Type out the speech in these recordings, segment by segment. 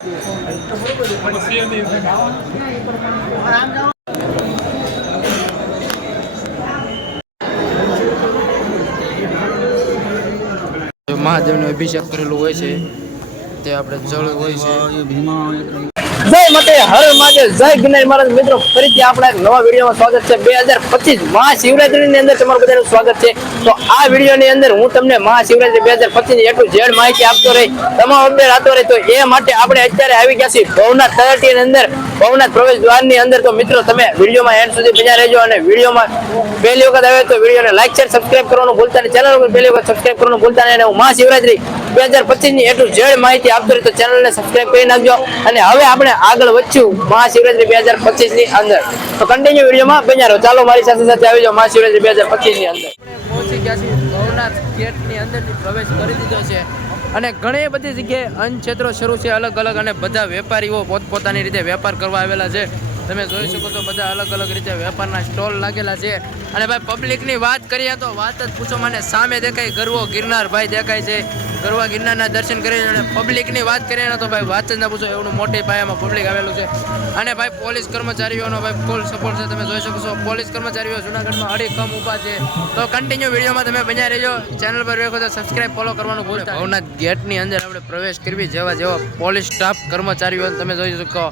મહાદેવનો અભિષેક કરેલું હોય છે તે આપણે જળ હોય છે. જય માતે હર મહાદેવ, જય ગિરનારી મહારાજ. મિત્રો ફરીથી આપણા એક નવા વિડીયોમાં સ્વાગત છે. 2025 મહાશિવરાત્રીની અંદર તમારું બધાનું સ્વાગત છે. તો આ વિડીયોની અંદર હું તમને મહાશિવરાત્રી 2025 ની એટલું જેડ માહિતી આપતો રહી, તમામ અપડેટ આપતો રહી. તો એ માટે આપણે અત્યારે આવી ગયા છીએ ભવનાથ તળેટીની અંદર, ભવનાથ પ્રવેશ દ્વારની અંદર. તો મિત્રો તમે વિડીયોમાં એન્ડ સુધી બન્યા રહેજો, અને વિડીયોમાં પહેલી વખત આવે તો વિડીયોને લાઈક શેર સબસ્ક્રાઇબ કરવાનું ભૂલતા નહીં, ચેનલ પર પહેલી વખત સબસ્ક્રાઇબ કરવાનું ભૂલતા નહીં. અને હું મહાશિવરાત્રી 2025 ની એટલું જેડ માહિતી આપતો રહી, તો ચેનલને સબસ્ક્રાઇબ કરી નાખજો. અને હવે આપણે આગળ વધશું મહાશિવરાત્રી 2025 ની અંદર. તો કન્ટિન્યુ વિડીયોમાં બન્યા રહો. ચાલો મારી સાથે સાથે આવી જાઓ મહાશિવરાત્રી 2025 ની અંદર. પહોંચી ગયા છીએ ભવનાથ ગેટની અંદરથી પ્રવેશ કરી દીધો છે, અને ઘણી બધી જગ્યાએ અન્નક્ષેત્રો શરૂ છે અલગ અલગ, અને બધા વેપારીઓ પોતપોતાની રીતે વેપાર કરવા આવેલા છે. તમે જોઈ શકો છો બધા અલગ અલગ રીતે વેપારના સ્ટોલ લાગેલા છે. અને ભાઈ પબ્લિકની વાત કરીએ તો વાત જ પૂછો મને. સામે દેખાય ગરવો ગિરનાર ભાઈ દેખાય છે, ગરવા ગિરનારના દર્શન કરી. અને પબ્લિકની વાત કરીએ ને તો ભાઈ વાત જ ના પૂછો, એવું મોટી પાયામાં પબ્લિક આવેલું છે. અને ભાઈ પોલીસ કર્મચારીઓનો ભાઈ ફૂલ સપોર્ટ છે. તમે જોઈ શકો છો પોલીસ કર્મચારીઓ જૂનાગઢમાં અડીખમ ઊભા છે. તો કન્ટિન્યુ વિડીયોમાં તમે બન્યા રહેજો. ચેનલ પર વેખો તો સબસ્ક્રાઇબ ફોલો કરવાનું ભૂલતા. ભવનાથ ગેટની અંદર આપણે પ્રવેશ કરવી જેવા પોલીસ સ્ટાફ કર્મચારીઓ તમે જોઈ શકો,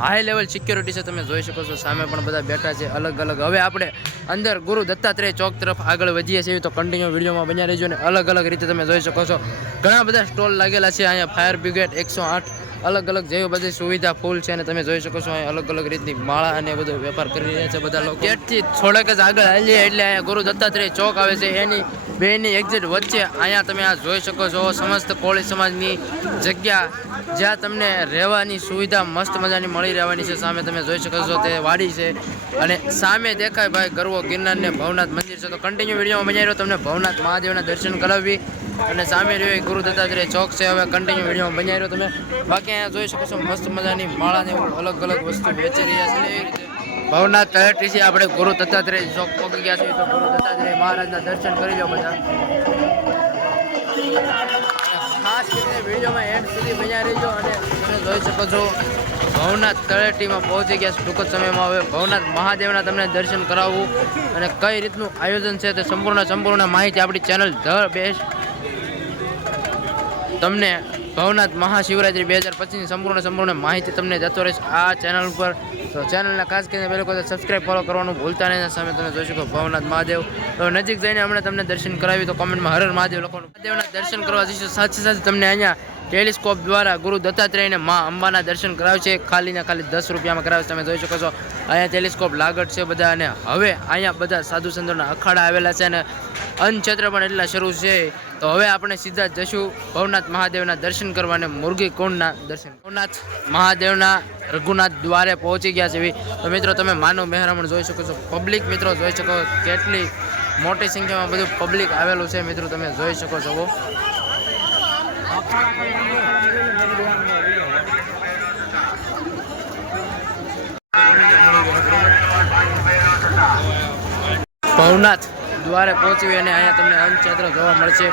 હાઈ લેવલ સિક્યોરિટી છે. તમે જોઈ શકો છો સામે પણ બધા બેઠા છે અલગ અલગ. હવે આપણે અંદર ગુરુ દત્તાત્રેય ચોક તરફ આગળ વધીએ છીએ. તો કન્ટિન્યુ વિડીયોમાં બન્યા રહેજો. અને અલગ અલગ રીતે તમે જોઈ શકો છો ઘણા બધા સ્ટોલ લાગેલા છે. અહીંયા ફાયર બ્રિગેડ 108 અલગ અલગ જેવી બધી સુવિધા ફૂલ છે. અને તમે જોઈ શકો છો અહીંયા અલગ અલગ રીતની માળા અને બધો વેપાર કરી રહ્યા છે બધા લોકો. ગેટથી થોડાક જ આગળ હાલીએ એટલે અહીંયા ગુરુ દત્તાત્રેય ચોક આવે છે. એની બેની એક્ઝિટ વચ્ચે અહીંયા તમે આ જોઈ શકો છો સમસ્ત કોળી સમાજની જગ્યા, જ્યાં તમને રહેવાની સુવિધા મસ્ત મજાની મળી રહેવાની છે. સામે તમે જોઈ શકો છો તે વાડી છે, અને સામે દેખાય ભાઈ ગરવો ગિરનાર ને ભવનાથ મંદિર છે. તો કન્ટિન્યુ વિડીયોમાં બન્યા રહ્યો, તમને ભવનાથ મહાદેવના દર્શન કરાવી. અને સામે રહ્યો ગુરુ દત્તાત્રેય ચોક છે. હવે કન્ટિન્યુ વિડીયોમાં બન્યા રહ્યો તમે. બાકી અહીંયા જોઈ શકો છો મસ્ત મજાની માળા ને અલગ અલગ વસ્તુ વેચી રહ્યા છે. એવી રીતે ભવનાથ તળેટીથી આપણે ગુરુ દત્તાત્રેય ચોક પહોંચી ગયા છીએ. તો ગુરુ દત્તાત્રેય મહારાજના દર્શન કરી લો બધા. ખાસ કરીને વિડીયોમાં એન્ડ સુધી બન્યા રહેજો. અને તમે જોઈ શકો છો ભવનાથ તળેટીમાં પહોંચી ગયા ટૂંક જ સમયમાં. હવે ભવનાથ મહાદેવના તમને દર્શન કરાવવું અને કઈ રીતનું આયોજન છે તે સંપૂર્ણ માહિતી આપણી ચેનલ ધ બેસ્ટ તમને ભવનાથ મહાશિવરાત્રી 2025ની સંપૂર્ણ માહિતી તમને જતો રહેશે આ ચેનલ ઉપર. તો ચેનલને ખાસ કરીને પહેલો વખત સબસ્ક્રાઇબ ફોલો કરવાનું ભૂલતા નહીં. સામે તમે જોઈ શકો ભવનાથ મહાદેવ. તો નજીક જઈને હમણાં તમને દર્શન કરાવી તો કોમેન્ટમાં હર હર મહાદેવ લખવાનું. મહાદેવના દર્શન કરવા જઈશું. સાથે સાથે તમને અહીંયા ટેલિસ્કોપ દ્વારા ગુરુ દત્તાત્રેયને મા અંબાના દર્શન કરાવે છે. ખાલી 10 રૂપિયામાં કરાવે છે. તમે જોઈ શકો છો અહીંયા ટેલિસ્કોપ લાગત છે બધા. અને હવે અહીંયા બધા સાધુ સંતોના અખાડા આવેલા છે, અને અન્નક્ષેત્ર પણ એટલા શરૂ છે. તો હવે આપણે સીધા જશું ભવનાથ મહાદેવના દર્શન કરવા અને મુરગી કુંડના દર્શન. ભવનાથ મહાદેવના રઘુનાથ દ્વારે પહોંચી ગયા છે. તો મિત્રો તમે માનવ મહેરામણ જોઈ શકો છો. પબ્લિક મિત્રો જોઈ શકો કેટલી મોટી સંખ્યામાં બધું પબ્લિક આવેલું છે. મિત્રો તમે જોઈ શકો છો ભવનાથ દ્વારે પહોંચવી અને અહીંયા તમને અન્નક્ષેત્ર જોવા મળશે.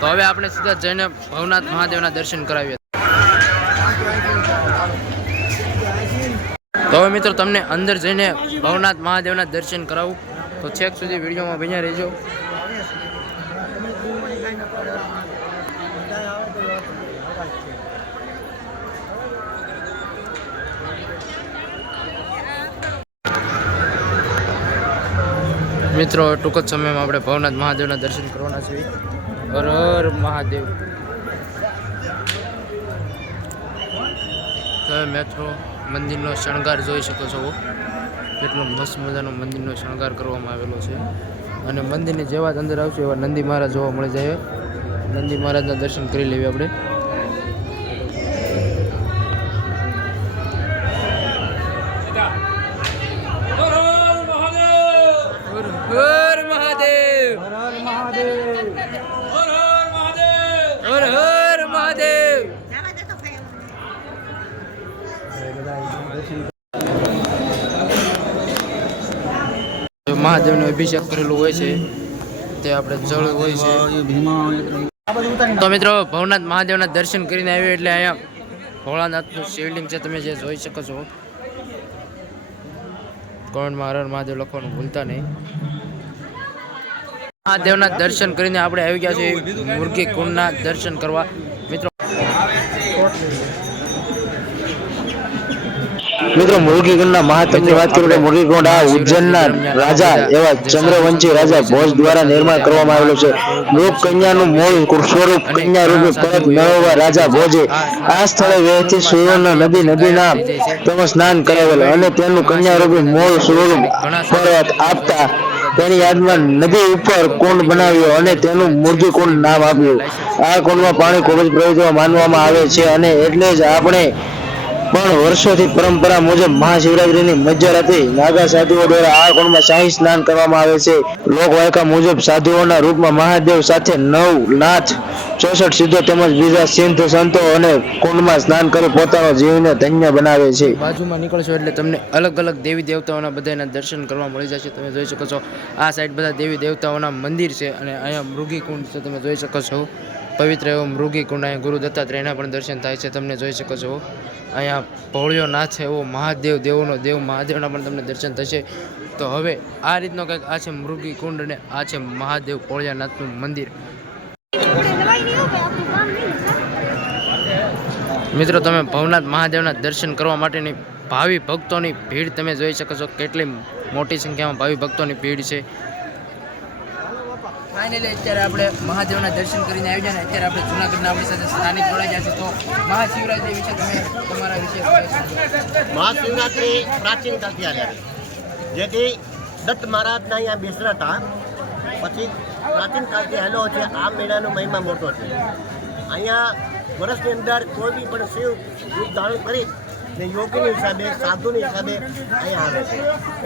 તો હવે આપણે સીધા જઈને ભવનાથ મહાદેવના દર્શન કરાવીએ. તો હવે મિત્રો તમને અંદર જઈને ભવનાથ મહાદેવના દર્શન કરાવું. તો છેક સુધી વિડીયોમાં બન્યા રહેજો. મિત્રો ટૂંક જ સમયમાં આપણે ભવનાથ મહાદેવના દર્શન કરવાના છીએ. હર હર મહાદેવ. તમે મિત્રો મંદિરનો શણગાર જોઈ શકો છો. કેટલો મસ્ત મજાનો મંદિરનો શણગાર કરવામાં આવેલો છે. અને મંદિરની જેવા જ અંદર આવશે એવા નંદી મહારાજ જોવા મળી જાય. નંદી મહારાજના દર્શન કરી લેવી આપણે. હર મહાદેવ, હર હર મહાદેવ, હર હર મહાદેવ, હર હર મહાદેવ. મહાદેવનો અભિષેક કરેલું હોય છે તે આપણે જળ હોય છે. તો મિત્રો ભવનાથ મહાદેવના દર્શન કરીને આવ્યો એટલે અહીંયા ભોળાનાથનું શિવલિંગ છે, તમે જે જોઈ શકો છો. કોમેન્ટમાં હર હર મહાદેવ લખવાનું ભૂલતા નહીં. મહાદેવના દર્શન કરીને આપણે આવી ગયા છીએ મુરગી કુંડના દર્શન કરવા. મિત્રો મુરગીકુંડના મહાત્મની વાત કરું તો મુરગીકુંડ આ ઉજ્જૈનના રાજા એવા ચંદ્રવંશી રાજા ભોજ દ્વારા નિર્માણ કરવામાં આવેલું છે. લોક કન્યાનું મૂળ સ્વરૂપ કન્યા રૂપે પરત મેળવવા રાજા ભોજે આ સ્થળે વહેતી સુવર્ણ નદીના તેમાં સ્નાન કરાવેલ અને તેનું કન્યા રૂપે મૂળ સ્વરૂપ પરત આપતા તેની યાદમાં નદી ઉપર કુંડ બનાવ્યો અને તેનું મુરગી કુંડ નામ આપ્યું. આ કુંડમાં પાણી ખૂબ જ પવિત્ર માનવામાં આવે છે અને એટલે જ આપણે પણ વર્ષોથી પરંપરા મુજબ મહાશિવરાત્રીની મધ્યરાત્રિ નાગા સાધુઓ દ્વારા આ કુંડમાં શાહી સ્નાન કરવામાં આવે છે. લોકવાયકા મુજબ સાધુઓના રૂપમાં મહાદેવ સાથે 9 નાથ 64 સિદ્ધો તેમજ બીજા સિદ્ધ સંતો અને કુંડમાં સ્નાન કરી પોતાનો જીવને ધન્ય બનાવે છે. બાજુમાં નીકળશો એટલે તમને અલગ અલગ દેવી દેવતાઓના બધાના દર્શન કરવા મળી જશે. તમે જોઈ શકો છો આ સાઈડ બધા દેવી દેવતાઓના મંદિર છે અને અહીંયા મૃગી કુંડ છે, તમે જોઈ શકો છો. પવિત્ર એવો મૃગી કુંડ, અહીંયા ગુરુ દત્તાત્રેયના પણ દર્શન થાય છે, તમને જોઈ શકો છો. અહીંયા ભોળિયો નાથ છે એવો મહાદેવ દેવોનો દેવ મહાદેવના પણ તમને દર્શન થશે. તો હવે આ રીતનો કંઈક આ છે મૃગી કુંડ અને આ છે મહાદેવ ભોળિયાનાથનું મંદિર. મિત્રો તમે ભવનાથ મહાદેવના દર્શન કરવા માટેની ભાવિ ભક્તોની ભીડ તમે જોઈ શકો છો. કેટલી મોટી સંખ્યામાં ભાવિ ભક્તોની ભીડ છે. ફાઇનલી અત્યારે આપણે મહાદેવના દર્શન કરીને આવી જાય ને અત્યારે આપણે જૂનાગઢના આપણી સાથે સ્થાનિક જોડાઈ જશે. તો મહાશિવરાત્રી વિશે તમે તમારા વિશે મહાશિવરાત્રિ પ્રાચીન કાળથી આવેલી, જેથી દત્ત મહારાજના અહીંયા બેસરા હતા. પછી પ્રાચીન કાળથી આવેલો છે. આ મેળાનો મહિમા મોટો છે. અહીંયા વર્ષની અંદર કોઈ બી પણ શિવ રૂપ ધારણ કરી ને યોગીની હિસાબે સાધુની હિસાબે અહીંયા આવે છે.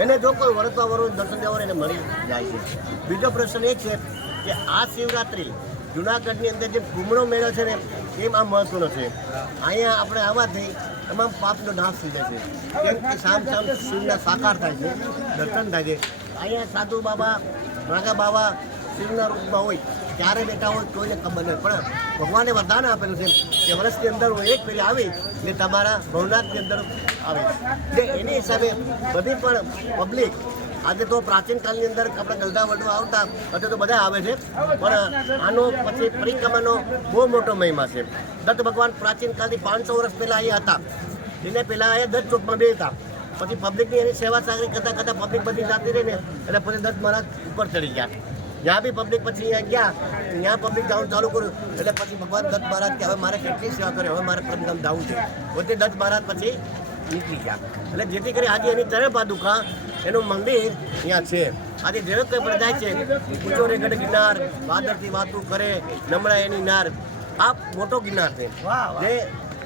એને જો કોઈ વરતવા વરું દર્શન દેવો એને મળી જાય છે. બીજો પ્રશ્ન એ છે કે આ શિવરાત્રિ જુનાગઢની અંદર જે ઘૂમણો મેળો છે ને એમ આ મહત્વનો છે. અહીંયા આપણે આવવાથી તમામ પાપનો નાશ થઈ જાય છે. કેમ કે સામ શિવના સાકાર થાય છે, દર્શન થાય છે. અહીંયા સાધુ બાબા નાગા બાબા શિવના રૂપમાં હોય ક્યારે બેઠા હોય કોઈને ખબર નહીં, પણ ભગવાને વરદાન આપેલું છે કે વર્ષની અંદર હું એક ફેરી આવી ને તમારા ભવનાથની અંદર આવે છે. એની હિસાબે બધી પણ પબ્લિક આજે તો પ્રાચીન કાળની અંદર આપણે ગલદા વડવા આવતા અત્યારે તો બધા આવે છે, પણ આનો પછી પરિક્રમાનો બહુ મોટો મહિમા છે. દત્ત ભગવાન પ્રાચીન કાળથી 500 વર્ષ પહેલાં અહીંયા હતા. એને પહેલાં અહીંયા દત્ત ચોકમાં બે હતા. પછી પબ્લિકની એની સેવા સાગરી કરતાં કરતાં પબ્લિક બધી જાતી રહી ને એટલે પછી દત્ત મહારાજ ઉપર ચડી ગયા. જ્યાં બી પબ્લિક પછી અહીંયા ગયા ત્યાં પબ્લિક જવાનું ચાલુ કર્યું એટલે પછી ભગવાન દત્ત મહારાજ કે હવે મારે કેટલી સેવા કરે, હવે મારે પરમધામ જવું છે. પોતે દત્ત મહારાજ પછી નીકળી ગયા. એટલે જેથી કરી આજે એની તરફ પાદુકા એનું મંદિર અહીંયા છે. આજે જેવો કંઈ પણ જાય છે ઊંચો રે ગઢ ગિરનાર, વાદળથી વાતું કરે નમળા એની નાર, આ મોટો ગિરનાર છે જે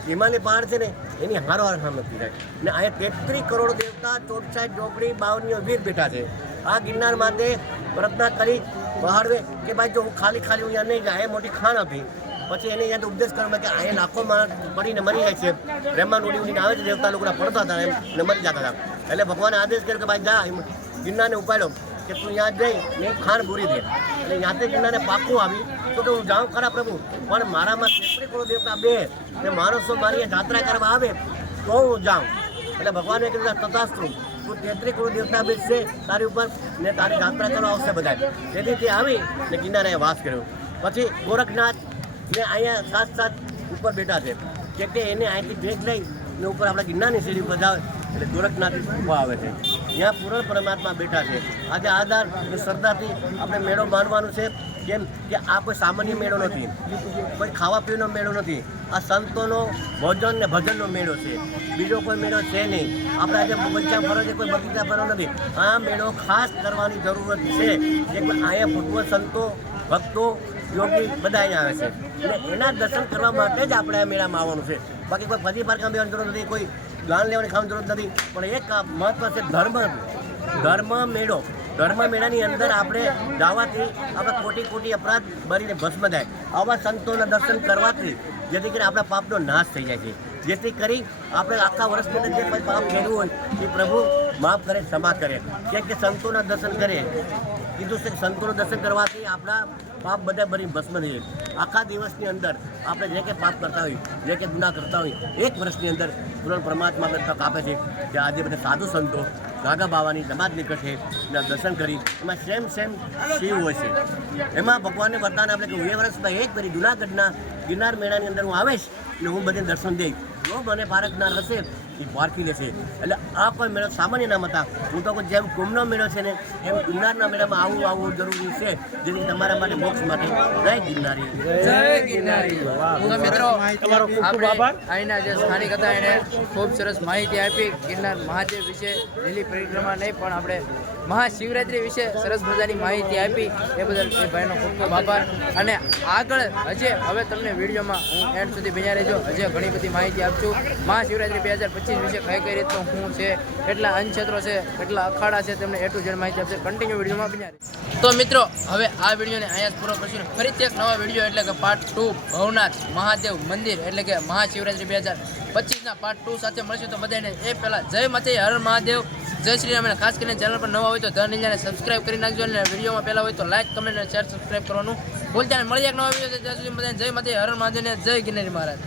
હિમાલય પહાડ છે ને એની હારવાર સામગ્રી થાય ને અહીંયા 33 કરોડ દેવતા 64 ઝોપડી 52 વીર બેઠા છે. આ ગિરનાર માટે પ્રાર્થના કરી પહાડવે કે ભાઈ જો હું ખાલી અહીંયા નહીં જાય, એ મોટી ખાણ હતી. પછી એને અહીંયા ઉપદેશ કરવામાં કે અહીંયા લાખો માણસ પડીને મરી જાય છે. રહેમાન ઉડી ઉડીને આવે છે, દેવતા લોકોના પડતા હતા એમ ને મરી જતા હતા. એટલે ભગવાને આદેશ કર્યો કે ભાઈ જા ગિરનારને ઉપાડ્યો કે તું ત્યાં જઈ ને ખાણ બુરી દે. એટલે ત્યાંથી ગિરનારને પાકું આવી તો હું જાઉં ખરા પ્રભુ, પણ મારામાં 33 કરોડ દેવતા બે ને માણસો મારી જાત્રા કરવા આવે તો હું જાઉં. એટલે ભગવાને કીધું તથાસ્તુ, તું 33 કરોડ દેવતા બેસશે તારી ઉપર ને તારી જાત્રા કરવા આવશે બધા. તેથી તે આવી ને ગિરનારે વાસ કર્યો. પછી ગોરખનાથ ને અહીંયા 7 ઉપર બેઠા છે કેમ કે એને અહીંથી ભેગ લઈ ને ઉપર આપણા ગિરનારની સીડી ઉપર જાવ એટલે ગોરખનાથ ઊભા આવે છે. ત્યાં પૂર્ણ પરમાત્મા બેઠા છે. આજે આધાર અને શ્રદ્ધાથી આપણે મેળો માનવાનું છે. કેમ કે આ કોઈ સામાન્ય મેળો નથી, કોઈ ખાવા પીવાનો મેળો નથી. આ સંતોનો ભોજન ને ભજનનો મેળો છે. બીજો કોઈ મેળો છે નહીં. આપણે આજે બગીચા ફરો છે, કોઈ બગીચા ફરો નથી. આ મેળો ખાસ કરવાની જરૂરત છે કે અહીંયા ભગવાન સંતો ભક્તો યોગી બધા અહીંયા આવે છે અને એના દર્શન કરવા માટે જ આપણે આ મેળામાં આવવાનું છે. બાકી કોઈ ફરી પારકામ લેવાની જરૂર નથી, કોઈ ગાન લેવાની ખાવાની જરૂર નથી. પણ એક મહત્વ છે ધર્મ મેળો. ધર્મ મેળાની અંદર આપણે જવાથી આપણે કોટી કોટી અપરાધ ભરીને ભસ્મ થાય. આવા સંતોના દર્શન કરવાથી જેથી કરીને આપણા પાપનો નાશ થઈ જાય છે. જેથી કરી આપણે આખા વર્ષની અંદર જે કંઈ પાપ કર્યું હોય એ પ્રભુ માફ કરે, ક્ષમા કરે. કેમ કે સંતોના દર્શન કરે કીધું છે કે સંતોનું દર્શન કરવાથી આપણા પાપ બધા બની ભસ્મ થઈ જાય. આખા દિવસની અંદર આપણે જે કે પાપ કરતા હોય, જે કે ગુનાહ કરતા હોય, એક વર્ષની અંદર તુરંત પરમાત્મા આપણે તક આપે છે કે આજે બધા સાધુ સંતો ગાગા બાવાની જમાત નીકળશે, એના દર્શન કરી એમાં સેમ શિવ હોય છે. એમાં ભગવાનને વરદાન આપણે કે 2 વર્ષમાં એક ફરી જુનાગઢના ગિરનાર મેળાની અંદર હું આવીશ અને હું બધે દર્શન દઈશ. જો મને પારખનાર હશે એ પારખી લેશે. એટલે આ કોઈ મેળો સામાન્ય નામ હતા. હું તો કહું જેમ કુંભનો મેળો છે ને એમ ગિરનારના મેળામાં આવવું જરૂરી છે, જેથી તમારા માટે મોક્ષ માટે જય ગિરનારી. જય ગિરનારી. તો મિત્રો આપણે અહીંના જે સ્થાનિક હતા એને ખૂબ સરસ માહિતી આપી ગિરનાર મહાદેવ વિશે, લીલી પરિક્રમા નહીં પણ આપણે મહાશિવરાત્રી વિશે સરસ મજાની માહિતી આપી એ બદલ એ ભાઈનો ખૂબ ખૂબ આભાર. અને આગળ હવે તમને વિડીયોમાં હું એન્ડ સુધી બન્યા રહેજો. હજી ઘણી બધી માહિતી આપશું મહાશિવરાત્રી 2025 વિશે, કઈ રીતનું શું છે, કેટલા અન્નક્ષેત્રો છે, કેટલા અખાડા છે, તમને A to Z માહિતી આપશે. કન્ટિન્યુ વિડીયોમાં બન્યા રહેજો. તો મિત્રો હવે આ વિડીયોને અહીંયા જ પૂરો કરશું. ફરીથી એક નવા વિડીયો એટલે કે પાર્ટ 2 ભવનાથ મહાદેવ મંદિર એટલે કે મહાશિવરાત્રી 2025ના પાર્ટ 2 સાથે મળશું. તો બધાને એ પહેલાં જય માતાજી, હર મહાદેવ, જય શ્રી રામ. અને ખાસ કરીને ચેનલ પર નવા હોય તો ધન ઇન્ડિયાને સબસ્ક્રાઇબ કરી નાખજો. અને વિડીયોમાં પહેલા હોય તો લાઈક, કમેન્ટ અને શેર, સબસ્ક્રાઇબ કરવાનું ભૂલતા નહીં. મળી એક નવા વિડીયો. ત્યાં સુધી બધાને જય માતાજી, હર મહાદેવ ને જય ગિરનારી મહારાજ.